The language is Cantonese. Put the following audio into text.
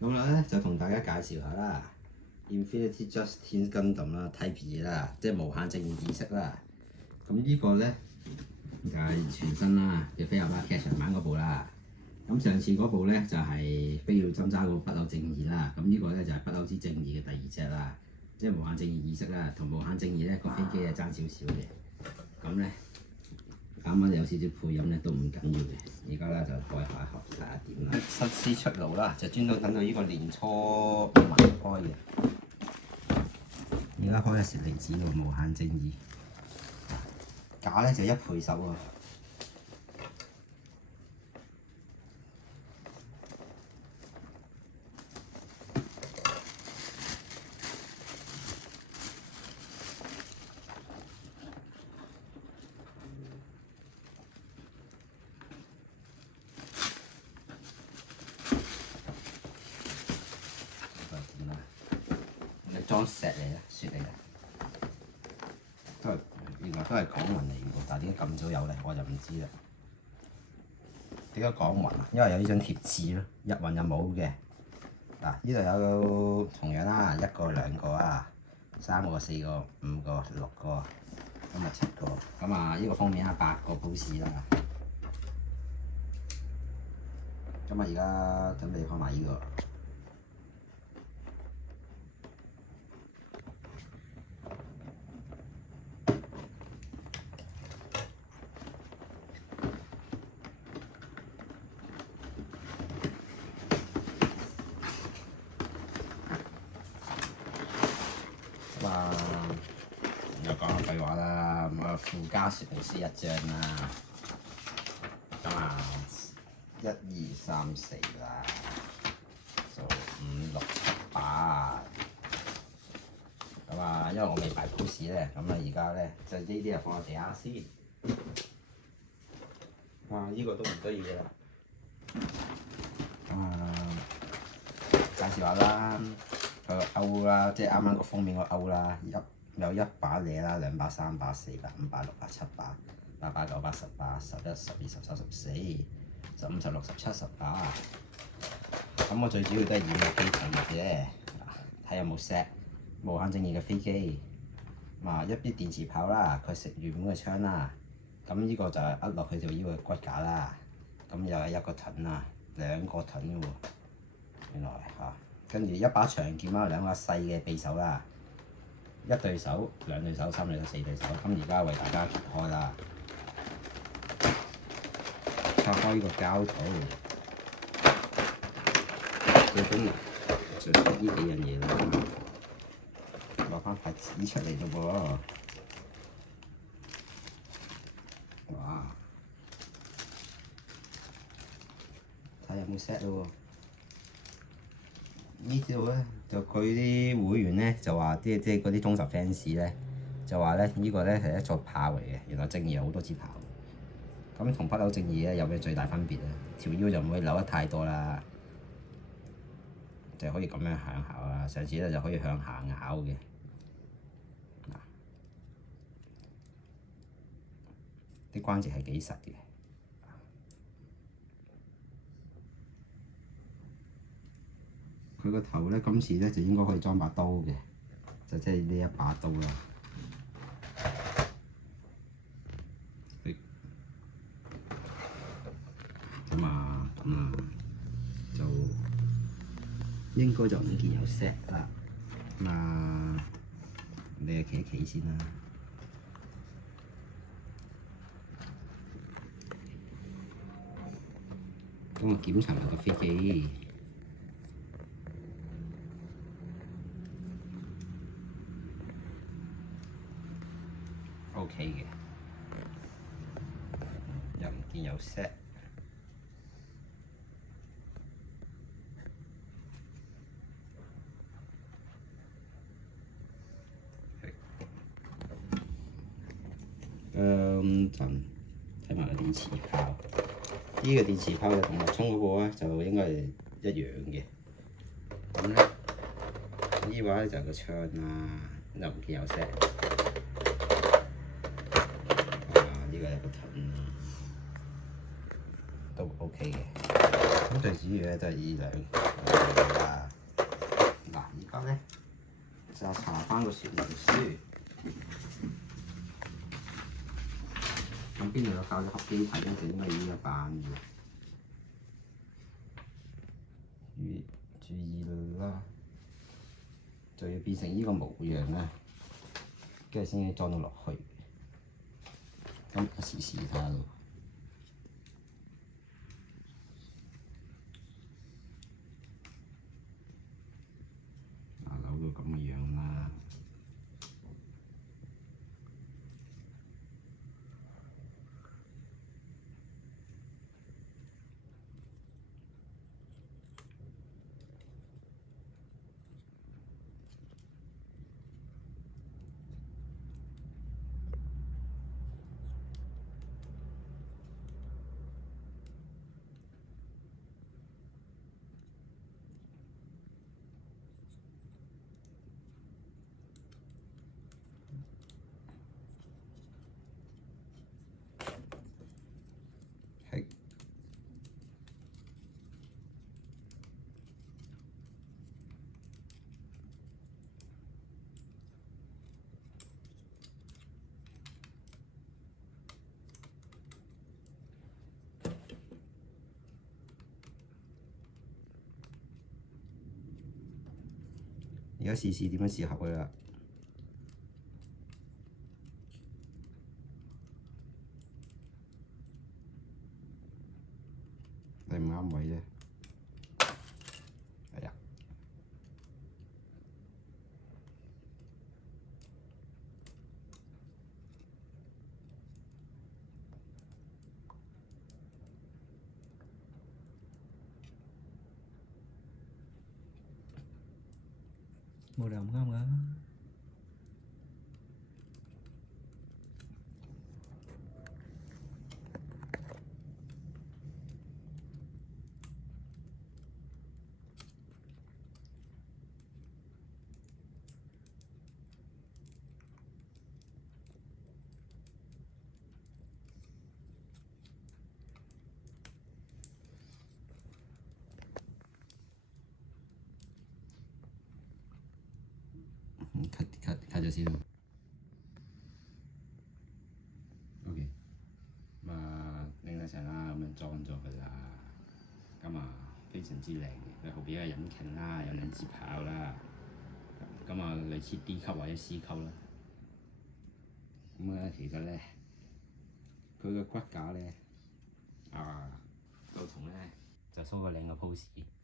咁咧就同大家介紹下啦 ，Infinity Justice Gundam 啦，Type 2啦，即係無限正義意識啦。咁呢個咧就係全新啦嘅飛俠啦 ，Cash 版嗰部啦。咁上次嗰部咧就係飛鳥針揸個不朽正義啦。咁呢個咧就係不朽之正義嘅第二隻啦，即係無限正義意識啦，同無限正義咧個飛機係爭少少嘅。咁咧啱啱有少少配音咧都唔緊要嘅。而家咧就開下盒睇下點啦。新絲出爐啦，就專登等到呢個年初五開嘅。而家開嘅食離子喎，無限正義。價咧就1倍手喎。裝石嚟啦，雪嚟啦，都係原來都係港雲嚟嘅，但係點解咁早有咧？我就唔知啦。點解港雲啊？因為有呢張貼紙咯，日雲就冇嘅。嗱，呢度有同樣啦，1個、2個啊，3個、4個、5個、6個，今日7個。咁啊，呢個封面啊8個報紙啦。咁啊，而家準備開埋呢個。又講下廢話啦，咁啊附加說明書1張啦，咁啊1、2、3、4啦，就5、6、7、8，咁啊因為我未擺 pose 咧，咁啊而家咧就呢啲啊放喺地下先，呢個都唔需要嘅啦，咁啊介紹下啦。個勾啦，即係啱啱個封面個勾啦，有1把嘢啦，2把、3把、4把、5把、6把、7把、8把、9把、10把、11、12、13、14、15、16、17、18。咁我最主要都係驗個機場嘅啫，睇有冇 set 無限正義嘅飛機。一啲電磁炮啦，佢食原本嘅槍啦。咁呢個就係壓落去就呢個骨架啦。咁又係1個盾啊，2個盾嘅喎，原來嚇。跟住1把長劍啦，2把細嘅匕首啦，1對手、2對手、3對手、4對手。咁而家為大家揭開啦，拆開呢個膠套，最終就出呢幾樣嘢啦。攞翻塊紙出嚟咯噃，哇！睇有冇 set 咯喎。呢度咧就佢啲會員咧就話即係嗰啲忠實 fans 咧就話咧呢個咧係一座炮嚟嘅，原來正義有好多支炮。咁同不朽正義咧有咩最大分別咧？條腰就唔可以扭得太多啦，就可以咁樣向下啦。上次咧就可以向下咬嘅。啲關節係幾實嘅。佢個頭咧，今次咧就應該可以裝把刀嘅，就即係呢一把刀啦。咁啊，就應該就5件有 set 啦。你企一企先啦。咁我檢查下個飛機。OK 嘅，又唔見有 set。陣睇埋個電磁炮，呢個電磁炮就同脈衝嗰個咧就應該係一樣嘅。咁咧呢把咧就係個槍啦，又唔見有 set。呢個係個盾，都 OK 嘅。咁最主要咧都係依兩樣啦。嗱，而家咧就搽翻個說明書。咁邊度有教咗盒機睇，跟住應該依一版嘅。注意啦，就要變成依個模樣啦，跟住先至裝到落去。咁我試試睇下咯。扭到咁嘅樣啦。係。而家試試點樣試合佢啦。你唔啱位啫。係啊。冇理由唔啱㗎。cut 咗先。OK， 咁啊拎得成啦，咁樣裝咗佢啦。咁啊非常之靚嘅，佢後邊有引擎啦，有兩支炮啦。咁啊類似 D 級或者 C 級啦。咁啊其實咧，佢個骨架咧啊，老同咧就梳個靚嘅 pose。